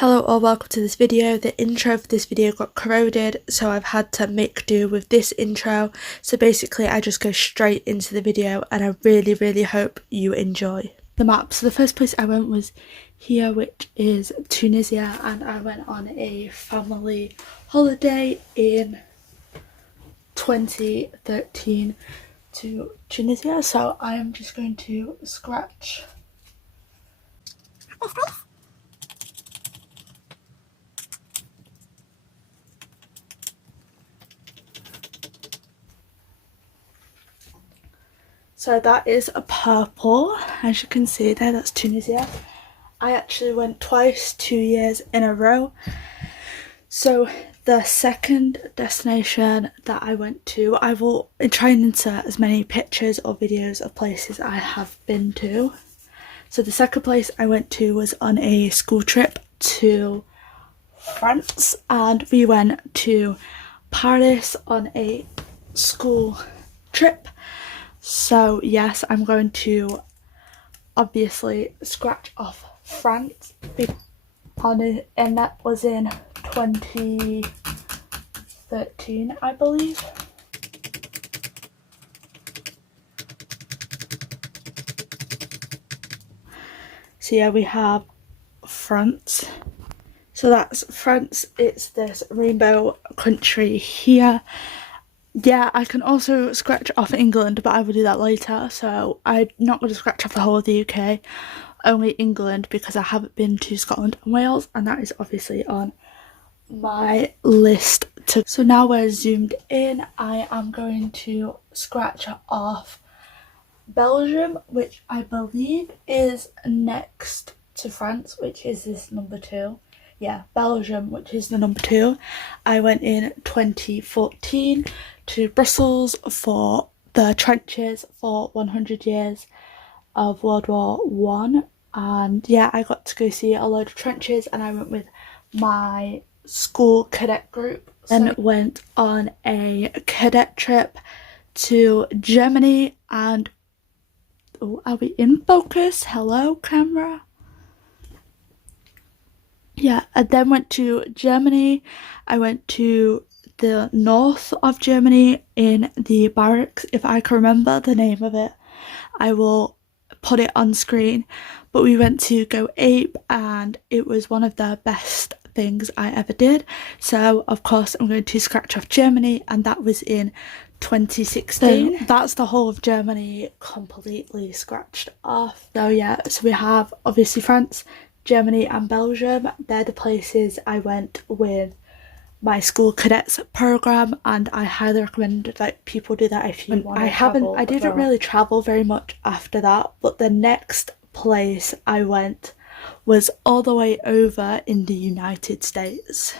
Hello or welcome to this video. The intro for this video got corroded, so I've had to make do with this intro. So basically I just go straight into the video and I really hope you enjoy. The map. So the first place I went was here, which is Tunisia, and I went on a family holiday in 2013 to Tunisia. So I am just going to scratch So that is a purple, as you can see there, that's Tunisia. I actually went twice, 2 years in a row. So the second destination that I went to, I will try and insert as many pictures or videos of places I have been to. So the second place I went to was on a school trip to France, and we went to Paris on a school trip. So yes, I'm going to obviously scratch off France on it, and that was in 2013, I believe. So yeah, we have France. So that's France. It's this rainbow country here. Yeah, I can also scratch off England, but I will do that later. So I'm not going to scratch off the whole of the UK, only England, because I haven't been to Scotland and Wales, and that is obviously on my list to. So now we're zoomed in, I am going to scratch off Belgium, which I believe is next to France, which is this number 2. Yeah, Belgium, which is the number 2. I went in 2014 to Brussels for the trenches for 100 years of World War One, and yeah, I got to go see a load of trenches, and I went with my school cadet group and went on a cadet trip to Germany. And oh, are we in focus? Hello, camera. Yeah, I then went to Germany. I went to the north of Germany in the barracks. If I can remember the name of it, I will put it on screen. But we went to go ape, and it was one of the best things I ever did. So of course I'm going to scratch off Germany, and that was in 2016. So that's the whole of Germany completely scratched off. So yeah, so we have obviously France, Germany and Belgium. They're the places I went with my school cadets program, and I highly recommend that people do that if you want to travel. I didn't really travel very much after that, but the next place I went was all the way over in the United States.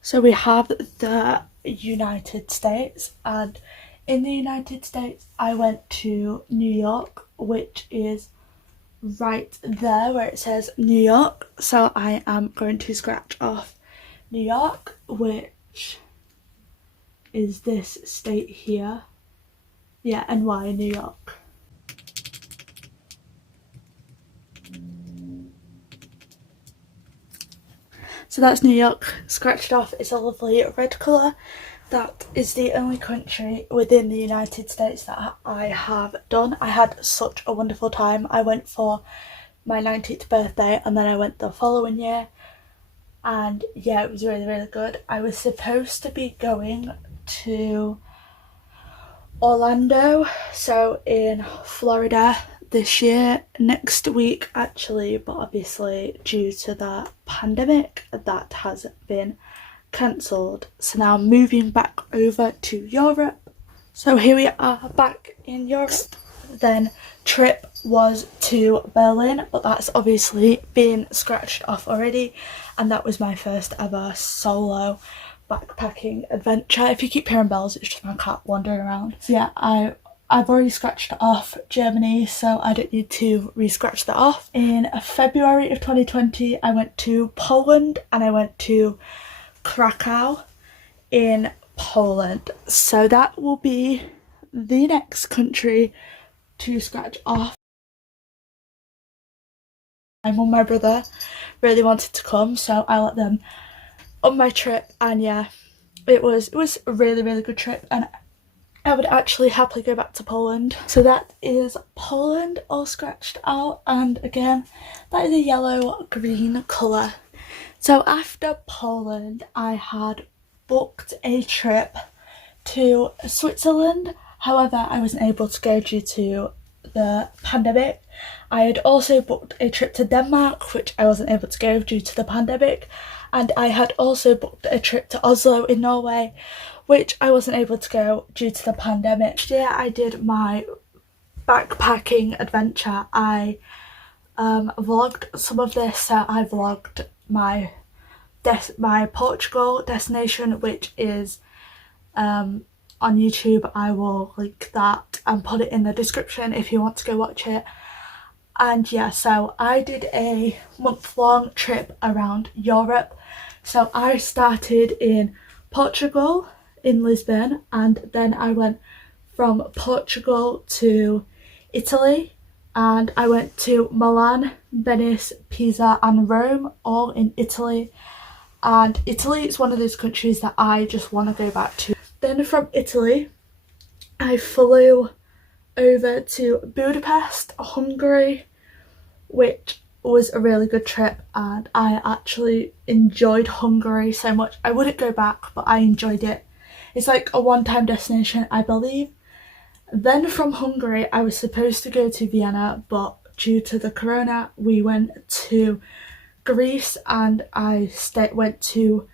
So we have the United States, and in the United States I went to New York, which is right there where it says New York. So I am going to scratch off New York, which is this state here. Yeah, NY, New York. So that's New York scratched off. It's a lovely red colour. That is the only country within the United States that I have done. I had such a wonderful time. I went for my 19th birthday, and then I went the following year. And yeah, it was really good. I was supposed to be going to Orlando, so in Florida, this year, next week actually, but obviously due to the pandemic that has been cancelled. So now moving back over to Europe. So here we are back in Europe. Then trip was to Berlin, but that's obviously been scratched off already, and that was my first ever solo backpacking adventure. If you keep hearing bells, it's just my cat wandering around. So yeah, I've already scratched off Germany, so I don't need to re-scratch that off. In February of 2020 I went to Poland, and I went to Krakow in Poland. So that will be the next country to scratch off. My mum and my brother really wanted to come, so I let them on my trip, and yeah, it was a really good trip, and I would actually happily go back to Poland. So that is Poland all scratched out, and again, that is a yellow-green colour. So after Poland, I had booked a trip to Switzerland. However, I wasn't able to go due to the pandemic. I had also booked a trip to Denmark, which I wasn't able to go due to the pandemic. And I had also booked a trip to Oslo in Norway, which I wasn't able to go due to the pandemic. Last year I did my backpacking adventure. I vlogged some of this, so I vlogged my Portugal destination, which is on YouTube. I will link that and put it in the description if you want to go watch it. And yeah, so I did a month-long trip around Europe. So I started in Portugal, in Lisbon, and then I went from Portugal to Italy, and I went to Milan, Venice, Pisa and Rome, all in Italy. And Italy is one of those countries that I just want to go back to. Then from Italy, I flew over to Budapest, Hungary, which was a really good trip, and I actually enjoyed Hungary so much. I wouldn't go back, but I enjoyed it. It's like a one-time destination, I believe. Then from Hungary, I was supposed to go to Vienna, but due to the corona, we went to Greece, and I went to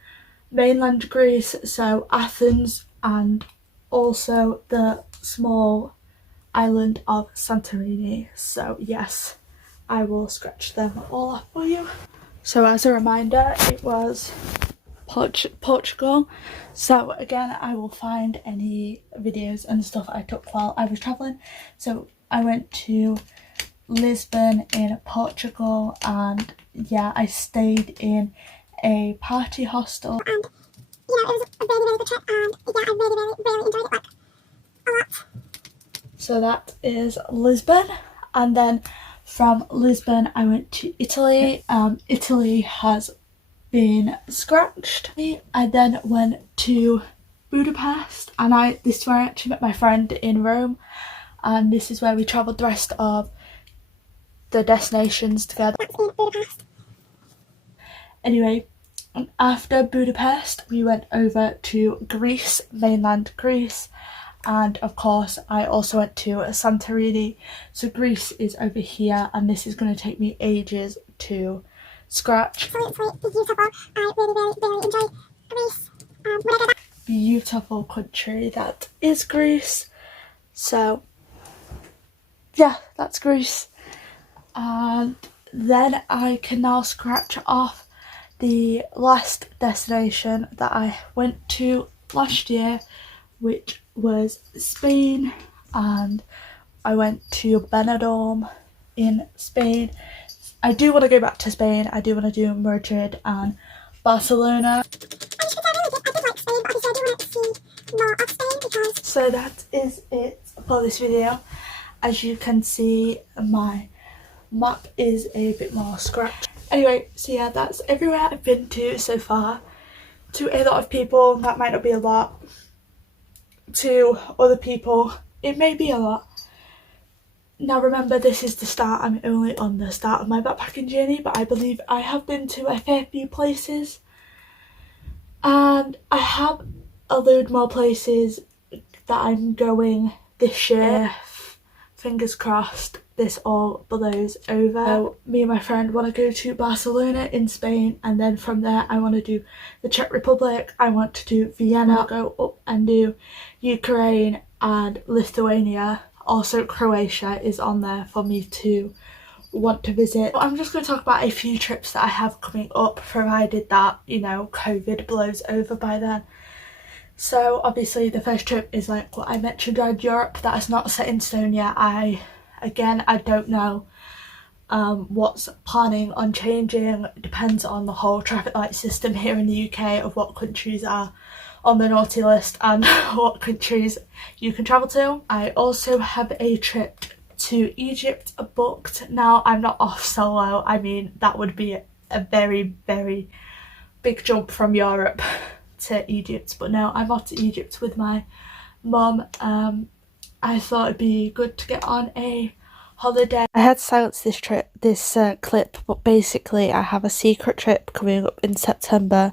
mainland Greece, so Athens, and also the small island of Santorini. So yes, I will scratch them all up for you. So as a reminder, it was Portugal. So again, I will find any videos and stuff I took while I was travelling. So I went to Lisbon in Portugal, and yeah, I stayed in a party hostel. And you know, it was a really good trip, and yeah, I really enjoyed it, like a lot. So that is Lisbon, and then from Lisbon I went to Italy. Italy has been scratched. I then went to Budapest, and this is where I actually met my friend in Rome, and this is where we travelled the rest of the destinations together. That's in Budapest. Anyway, after Budapest we went over to Greece, mainland Greece, and of course I also went to Santorini. So Greece is over here, and this is going to take me ages to scratch. Absolutely beautiful. I really enjoyed Greece. Would I go back? Beautiful country that is Greece. So yeah, that's Greece. And then I can now scratch off the last destination that I went to last year, which was Spain, and I went to Benidorm in Spain. I do want to go back to Spain. I do want to do Madrid and Barcelona. I did like Spain, but obviously I do want to see more of Spain because... So that is it for this video. As you can see, my map is a bit more scratched. Anyway, so yeah, that's everywhere I've been to so far. To a lot of people, that might not be a lot. To other people, it may be a lot. Now remember, this is the start. I'm only on the start of my backpacking journey, but I believe I have been to a fair few places. And I have a load more places that I'm going this year. Fingers crossed this all blows over. So me and my friend want to go to Barcelona in Spain, and then from there I want to do the Czech Republic, I want to do Vienna, go up and do Ukraine and Lithuania. Also Croatia is on there for me to want to visit. I'm just going to talk about a few trips that I have coming up, provided that, you know, COVID blows over by then. So obviously the first trip is like what I mentioned around Europe. That is not set in stone yet. I don't know what's planning on changing. It depends on the whole traffic light system here in the UK of what countries are on the naughty list and what countries you can travel to. I also have a trip to Egypt booked. Now I'm not off solo, I mean that would be a very big jump from Europe to Egypt, but no, I'm off to Egypt with my mum. I thought it'd be good to get on a holiday. I had to silence this clip, but basically I have a secret trip coming up in September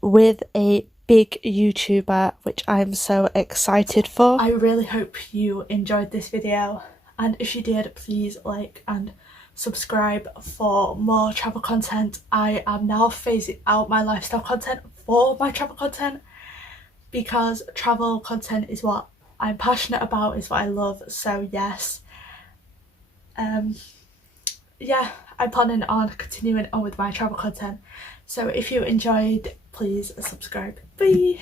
with a big YouTuber, which I'm so excited for. I really hope you enjoyed this video, and if you did, please like and subscribe for more travel content. I am now phasing out my lifestyle content for my travel content, because travel content is what I'm passionate about, is what I love. So yes, yeah, I'm planning on continuing on with my travel content. So if you enjoyed, please subscribe. Bye.